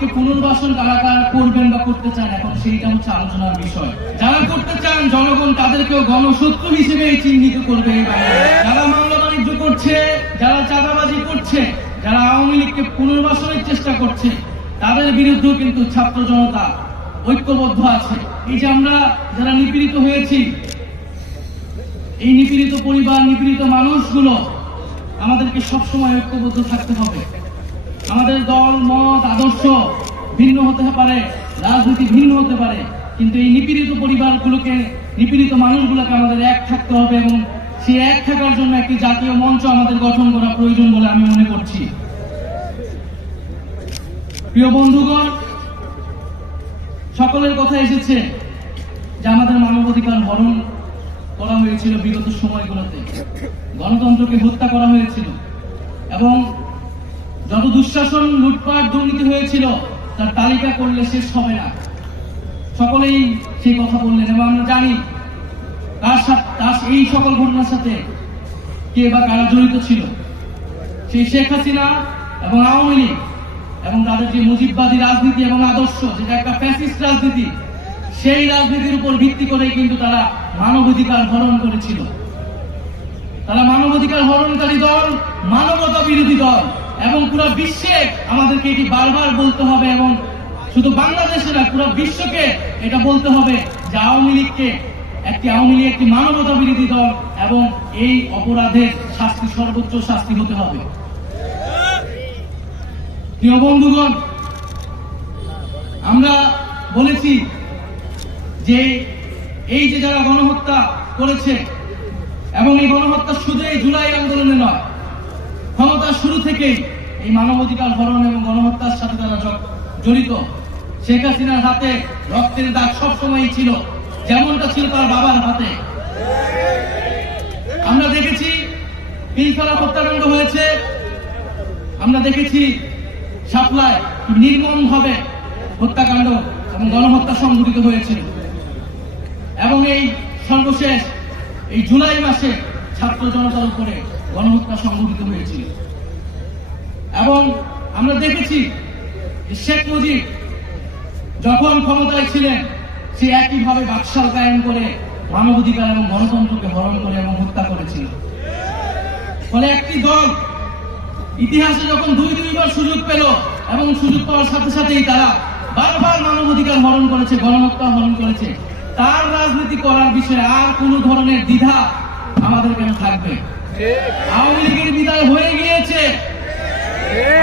একটি পুনর্বাসন কারা কারা করবেন বা করতে চান এখন সেইটা হচ্ছে আলোচনার বিষয় যারা করতে চান জনগণ তাদেরকেও গণশত্রু হিসেবে চিহ্নিত করবে যারা মামলা বাণিজ্য করছে যারা চাঁদাবাজি করছে যারা আওয়ামী লীগকে পুনর্বাসনের চেষ্টা করছে তাদের বিরুদ্ধেও কিন্তু ছাত্র জনতা ঐক্যবদ্ধ আছে এই যে আমরা যারা নিপীড়িত হয়েছি এই নিপীড়িত পরিবার নিপীড়িত মানুষগুলো আমাদেরকে সবসময় ঐক্যবদ্ধ থাকতে হবে আমাদের দল মত হতে পারে রাজনীতি ভিন্ন হতে পারে কিন্তু এই নিপীড়িত পরিবারগুলোকে নিপীড়িত মানুষগুলোকে আমাদের এক থাকতে হবে এবং সে এক থাকার জন্য একটি জাতীয় মঞ্চ আমাদের গঠন করা প্রয়োজন বলে আমি মনে করছি প্রিয় বন্ধুগণ সকলের কথা এসেছে যে আমাদের মানবাধিকার হরণ করা হয়েছিল বিগত সময়গুলোতে গণতন্ত্রকে হত্যা করা হয়েছিল এবং যত দুঃশাসন লুটপাট দুর্নীতি হয়েছিল তার তালিকা করলে শেষ হবে না সকলেই সেই কথা বললেন এবং আমরা জানি তার সাথে এই সকল ঘটনার সাথে কে বা কারা জড়িত ছিল সেই শেখ হাসিনা এবং আওয়ামী লীগ এবং তাদের যে মুজিববাদী রাজনীতি এবং আদর্শ যেটা একটা ফ্যাসিস্ট রাজনীতি সেই রাজনীতির উপর ভিত্তি করে কিন্তু তারা মানবাধিকার হরণ করেছিল তারা মানবাধিকার হরণকারী দল মানবতা বিরোধী দল এবং পুরো বিশ্বে আমাদেরকে এটি বারবার বলতে হবে এবং শুধু বাংলাদেশে না পুরো বিশ্বকে এটা বলতে হবে যে আওয়ামী লীগকে একটি আওয়ামী লীগ একটি মানবতা বিরোধী দল এবং এই অপরাধের শাস্তি সর্বোচ্চ শাস্তি হতে হবে বন্ধুগণ আমরা বলেছি যে এই যে যারা গণহত্যা করেছে এবং এই গণহত্যা শুধু এই জুলাই আন্দোলনে নয় ক্ষমতা শুরু থেকে এই মানবাধিকার হরণ এবং গণহত্যার সাথে তারা জড়িত শেখ হাসিনার হাতে রক্তের দাগ সবসময় ছিল যেমনটা ছিল তার বাবার হাতে আমরা দেখেছি হত্যাকাণ্ড হয়েছে আমরা দেখেছি সাপ্লায় নির্মমভাবে হত্যাকাণ্ড এবং গণহত্যা সংঘটিত হয়েছিল এবং এই সর্বশেষ এই জুলাই মাসে ছাত্র জনতার উপরে গণহত্যা সংঘটিত হয়েছিল এবং আমরা দেখেছি শেখ মুজিব যখন ক্ষমতায় ছিলেন সে একইভাবে বাকশাল কায়েম করে মানব অধিকার এবং গণতন্ত্রকে হরণ করে এবং হত্যা করেছিল ফলে একটি দল ইতিহাসে যখন দুই দুইবার সুযোগ পেল এবং সুযোগ পাওয়ার সাথে সাথেই তারা বারবার মানব অধিকার হরণ করেছে গণহত্যা হরণ করেছে তার রাজনীতি করার বিষয়ে আর কোনো ধরনের দ্বিধা আমাদের কেন থাকবে আওয়ামী লীগের বিদায় হয়ে গিয়েছে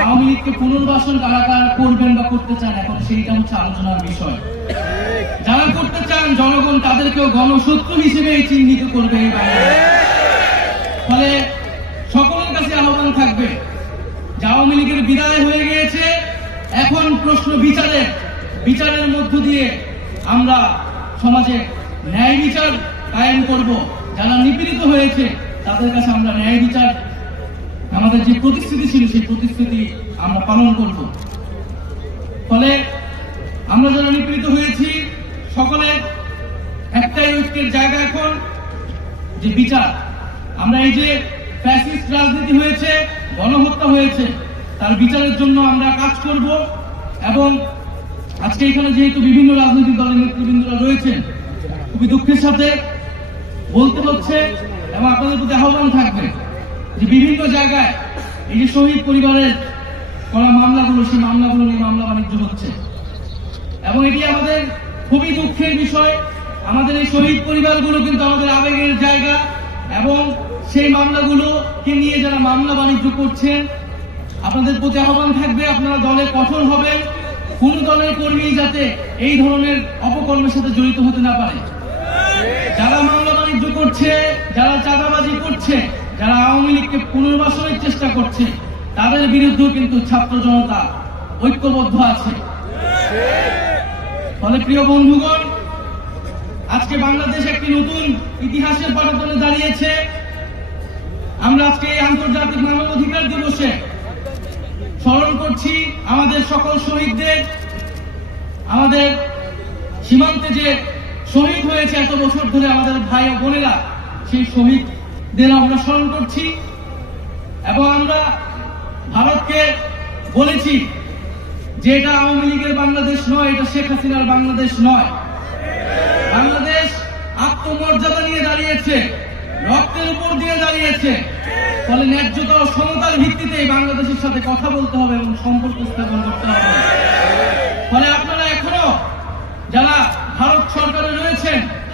আওয়ামী লীগকে পুনর্বাসন কারা কারা করবেন বা করতে চান এখন সেইটা হচ্ছে আলোচনার বিষয় যারা করতে চান জনগণ তাদেরকেও গণশত্রু হিসেবে চিহ্নিত করবে ফলে সকলের কাছে আহ্বান থাকবে যে আওয়ামী লীগের বিদায় হয়ে গিয়েছে এখন প্রশ্ন বিচারের বিচারের মধ্য দিয়ে আমরা সমাজে ন্যায় বিচার কায়েম করবো যারা নিপীড়িত হয়েছে তাদের কাছে আমরা ন্যায় বিচার আমাদের যে প্রতিশ্রুতি ছিল সেই প্রতিশ্রুতি আমরা পালন করব ফলে আমরা যারা নিপীড়িত হয়েছি সকলের একটাই ঐক্যের জায়গা এখন যে বিচার আমরা এই যে ফ্যাসিস্ট রাজনীতি হয়েছে গণহত্যা হয়েছে তার বিচারের জন্য আমরা কাজ করব এবং আজকে এখানে যেহেতু বিভিন্ন রাজনৈতিক দলের নেতৃবৃন্দরা রয়েছেন খুবই দুঃখের সাথে বলতে হচ্ছে এবং আপনাদের প্রতি আহ্বান থাকবে যে বিভিন্ন জায়গায় এই যে শহীদ পরিবারের করা মামলাগুলো সেই মামলাগুলো নিয়ে মামলা বাণিজ্য হচ্ছে এবং এটি আমাদের খুবই দুঃখের বিষয় আমাদের এই শহীদ পরিবারগুলো কিন্তু আমাদের আবেগের জায়গা এবং সেই মামলাগুলোকে নিয়ে যারা মামলা বাণিজ্য করছেন আপনাদের প্রতি আহ্বান থাকবে আপনারা দলে কঠোর হবেন কোন দলের কর্মী যাতে এই ধরনের অপকর্মের সাথে জড়িত হতে না পারে যারা মামলা বাণিজ্য করছে যারা চাঁদাবাজি করছে যারা আওয়ামী লীগকে পুনর্বাসনের চেষ্টা করছে তাদের বিরুদ্ধেও কিন্তু ছাত্র জনতা ঐক্যবদ্ধ আছে ফলে প্রিয় বন্ধুগণ আজকে বাংলাদেশ একটি নতুন ইতিহাসের পাঠতলে দাঁড়িয়েছে আমরা আজকে এই আন্তর্জাতিক মানব অধিকার দিবসে স্মরণ করছি আমাদের সকল শহীদদের আমাদের সীমান্তে যে শহীদ হয়েছে এত বছর ধরে আমাদের ভাই ও বোনেরা সেই শহীদদের আমরা স্মরণ করছি এবং আমরা ভারতকে বলেছি যে এটা আওয়ামী লীগের বাংলাদেশ নয় এটা শেখ হাসিনার বাংলাদেশ নয় বাংলাদেশ আত্মমর্যাদা নিয়ে দাঁড়িয়েছে রক্তের উপর দিয়ে দাঁড়িয়েছে ফলে ন্যায্যত সমতার ভিত্তিতে বাংলাদেশের সাথে কথা বলতে হবে এবং সম্পর্ক স্থাপন করতে হবে ফলে আপনার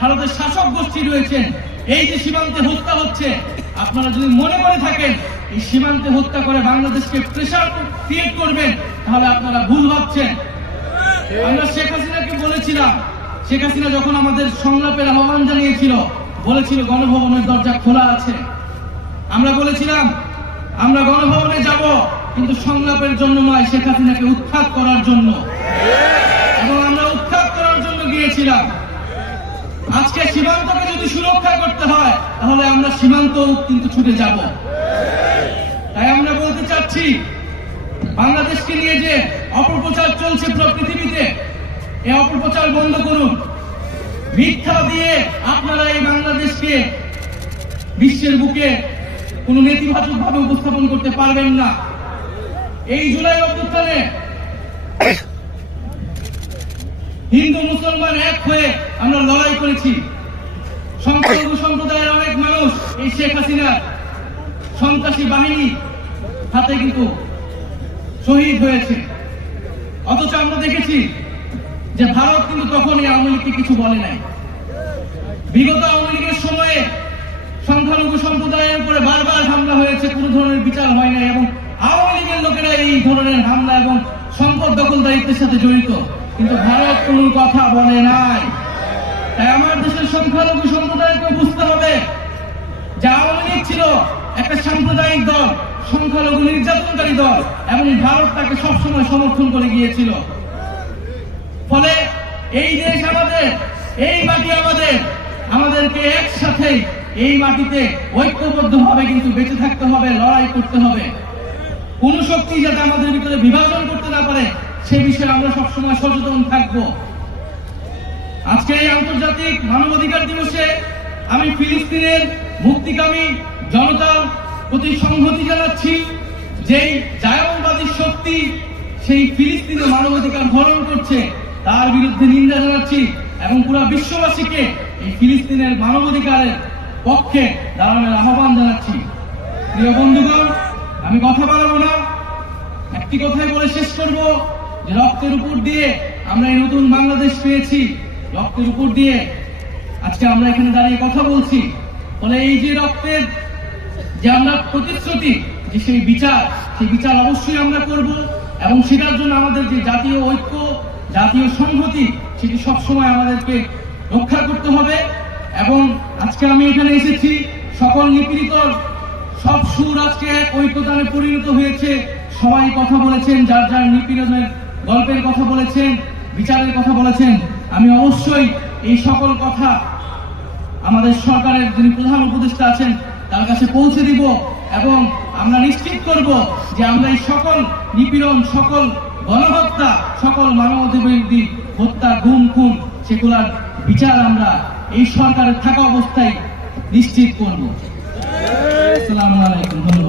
ভারতের শাসক গোষ্ঠী রয়েছেন এই যে সীমান্তে হত্যা হচ্ছে আপনারা যদি মনে মনে থাকেন এই সীমান্তে হত্যা করে বাংলাদেশকে প্রেশার ক্রিয়েট করবেন তাহলে আপনারা ভুল ভাবছেন আমরা শেখ হাসিনাকে বলেছিলাম শেখ হাসিনা যখন আমাদের সংলাপের আহ্বান জানিয়েছিল বলেছিল গণভবনের দরজা খোলা আছে আমরা বলেছিলাম আমরা গণভবনে যাব কিন্তু সংলাপের জন্য নয় শেখ হাসিনাকে উৎখাত করার জন্য এবং আমরা উৎখাত করার জন্য গিয়েছিলাম আজকে সীমান্তকে যদি সুরক্ষা করতে হয় তাহলে আমরা সীমান্ত কিন্তু ছুটে যাব তাই আমরা বলতে চাচ্ছি বাংলাদেশকে নিয়ে যে অপপ্রচার চলছে পৃথিবীতে এই অপপ্রচার বন্ধ করুন মিথ্যা দিয়ে আপনারা এই বাংলাদেশকে বিশ্বের বুকে কোন নেতিবাচক ভাবে উপস্থাপন করতে পারবেন না এই জুলাই অভ্যুত্থানে হিন্দু মুসলমান এক হয়ে আমরা লড়াই করেছি সংখ্যালঘু সম্প্রদায়ের অনেক মানুষ এই শেখ হাসিনা সন্ত্রাসী বাহিনী হাতে কিন্তু শহীদ হয়েছে অথচ আমরা দেখেছি যে ভারত কিন্তু তখনই আওয়ামী লীগকে কিছু বলে নাই বিগত আওয়ামী লীগের সময়ে সংখ্যালঘু সম্প্রদায়ের উপরে বারবার হামলা হয়েছে কোনো ধরনের বিচার হয় নাই এবং আওয়ামী লীগের লোকেরা এই ধরনের হামলা এবং সম্পদ দখলদারিত্বের সাথে জড়িত কিন্তু ভারত কোন কথা বলে নাই তাই আমার দেশের সংখ্যালঘু সম্প্রদায়কে বুঝতে হবে যা আওয়ামী ছিল একটা সাম্প্রদায়িক দল সংখ্যালঘু নির্যাতনকারী দল এবং ভারত তাকে সবসময় সমর্থন করে গিয়েছিল ফলে এই দেশ আমাদের এই মাটি আমাদের আমাদেরকে একসাথে এই মাটিতে ঐক্যবদ্ধ হবে কিন্তু বেঁচে থাকতে হবে লড়াই করতে হবে কোন শক্তি যাতে আমাদের ভিতরে বিভাজন করতে না পারে সেই বিষয়ে আমরা সবসময় সচেতন থাকব আজকে এই আন্তর্জাতিক মানবাধিকার দিবসে আমি ফিলিস্তিনের মুক্তিকামী জনতার প্রতি সংহতি জানাচ্ছি যেই জায়নবাদী শক্তি সেই ফিলিস্তিনের মানবাধিকার হরণ করছে তার বিরুদ্ধে নিন্দা জানাচ্ছি এবং পুরো বিশ্ববাসীকে এই ফিলিস্তিনের মানবাধিকারের পক্ষে দাঁড়ানোর আহ্বান জানাচ্ছি প্রিয় বন্ধুগণ আমি কথা বলবো না একটি কথাই বলে শেষ করবো রক্তের উপর দিয়ে আমরা এই নতুন বাংলাদেশ পেয়েছি রক্তের উপর দিয়ে আজকে আমরা এখানে দাঁড়িয়ে কথা বলছি ফলে এই যে রক্তের যে আমরা প্রতিশ্রুতি যে সেই বিচার সেই বিচার অবশ্যই আমরা করব এবং সেটার জন্য আমাদের যে জাতীয় ঐক্য জাতীয় সংহতি সেটি সবসময় আমাদেরকে রক্ষা করতে হবে এবং আজকে আমি এখানে এসেছি সকল নিপীড়িত সব সুর আজকে ঐক্যতানে পরিণত হয়েছে সবাই কথা বলেছেন যার যার নিপীড়নের গল্পের কথা বলেছেন বিচারের কথা বলেছেন আমি অবশ্যই এই সকল কথা আমাদের সরকারের যিনি প্রধান উপদেষ্টা আছেন তার কাছে পৌঁছে দিব এবং আমরা নিশ্চিত করব যে আমরা এই সকল নিপীড়ন সকল গণহত্যা সকল মানবাধিকারী হত্যা গুম খুন সেগুলার বিচার আমরা এই সরকারের থাকা অবস্থায় নিশ্চিত করবো আসসালামু আলাইকুম